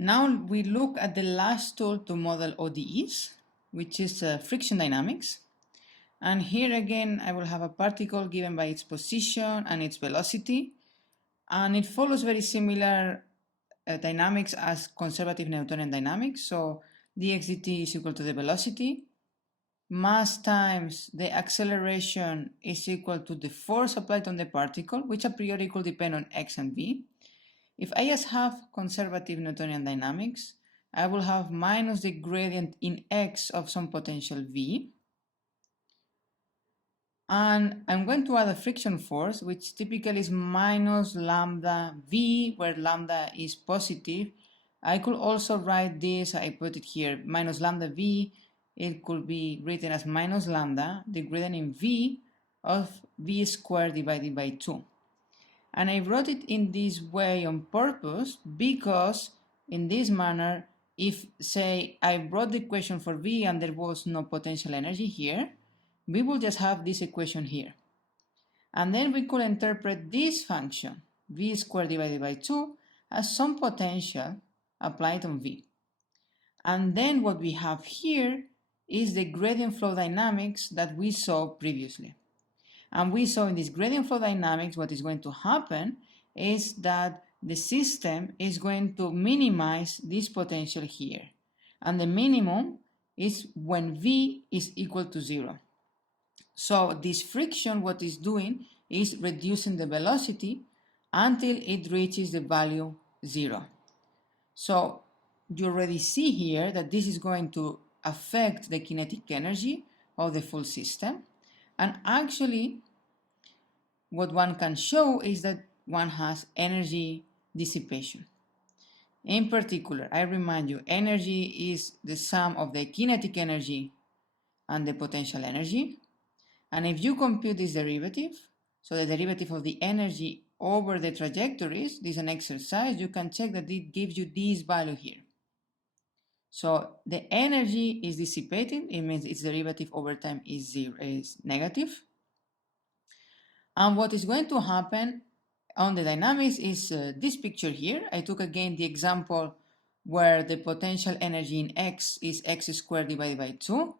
Now we look at the last tool to model ODEs, which is friction dynamics. And here again, I will have a particle given by its position and its velocity. And it follows very similar dynamics as conservative Newtonian dynamics. So dx dt is equal to the velocity. Mass times the acceleration is equal to the force applied on the particle, which a priori could depend on x and v. If I just have conservative Newtonian dynamics, I will have minus the gradient in x of some potential v. And I'm going to add a friction force, which typically is minus lambda v, where lambda is positive. I could also write this, I put it here, minus lambda v. It could be written as minus lambda, the gradient in v of v squared divided by 2. And I wrote it in this way on purpose because in this manner, if say I wrote the equation for v and there was no potential energy here, we will just have this equation here. And then we could interpret this function, v squared divided by 2, as some potential applied on v. And then what we have here is the gradient flow dynamics that we saw previously. And we saw in this gradient flow dynamics what is going to happen is that the system is going to minimize this potential here. And the minimum is when v is equal to 0. So this friction, what it's doing is reducing the velocity until it reaches the value 0. So you already see here that this is going to affect the kinetic energy of the full system. And actually, what one can show is that one has energy dissipation. In particular, I remind you, energy is the sum of the kinetic energy and the potential energy. And if you compute this derivative, so the derivative of the energy over the trajectories, this is an exercise, you can check that it gives you this value here. So the energy is dissipating, it means its derivative over time is negative. And what is going to happen on the dynamics is this picture here. I took again the example where the potential energy in x is x squared divided by 2.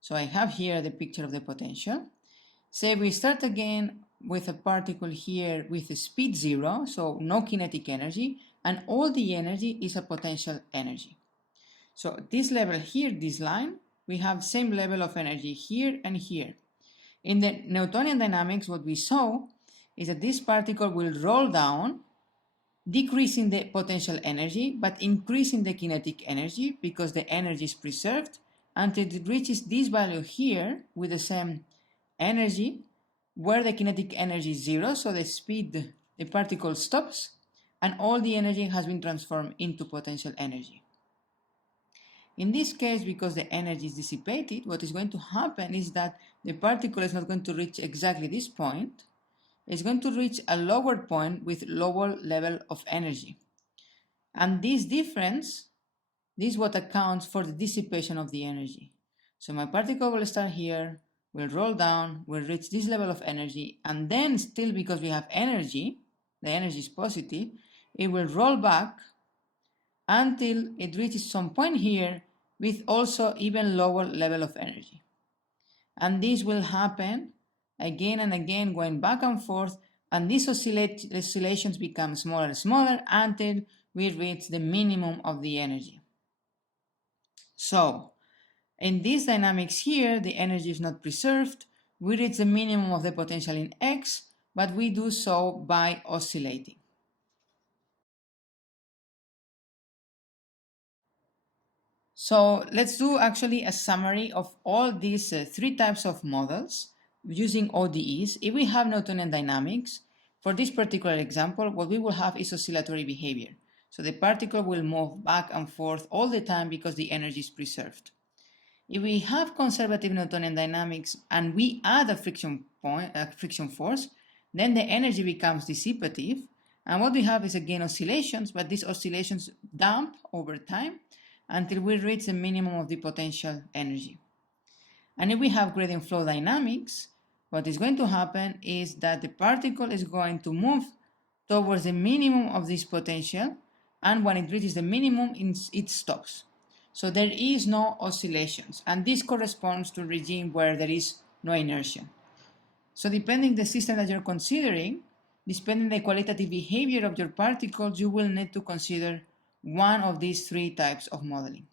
So I have here the picture of the potential. Say we start again with a particle here with a speed 0, so no kinetic energy, and all the energy is a potential energy. So this level here, this line, we have same level of energy here and here. In the Newtonian dynamics, what we saw is that this particle will roll down, decreasing the potential energy, but increasing the kinetic energy because the energy is preserved until it reaches this value here with the same energy, where the kinetic energy is 0, so the particle stops, and all the energy has been transformed into potential energy. In this case, because the energy is dissipated, what is going to happen is that the particle is not going to reach exactly this point. It's going to reach a lower point with lower level of energy. And this difference, this is what accounts for the dissipation of the energy. So my particle will start here, will roll down, will reach this level of energy, and then still because we have energy, the energy is positive, it will roll back until it reaches some point here with also even lower level of energy. And this will happen again and again, going back and forth, and these oscillations become smaller and smaller until we reach the minimum of the energy. So in this dynamics here, the energy is not preserved. We reach the minimum of the potential in x, but we do so by oscillating. So let's do actually a summary of all these three types of models using ODEs. If we have Newtonian dynamics, for this particular example, what we will have is oscillatory behavior. So the particle will move back and forth all the time because the energy is preserved. If we have conservative Newtonian dynamics and we add a friction force, then the energy becomes dissipative. And what we have is again oscillations, but these oscillations damp over time until we reach the minimum of the potential energy. And if we have gradient flow dynamics, what is going to happen is that the particle is going to move towards the minimum of this potential and when it reaches the minimum, it stops. So there is no oscillations, and this corresponds to a regime where there is no inertia. So depending the system that you're considering, depending the qualitative behavior of your particles, you will need to consider one of these three types of modeling.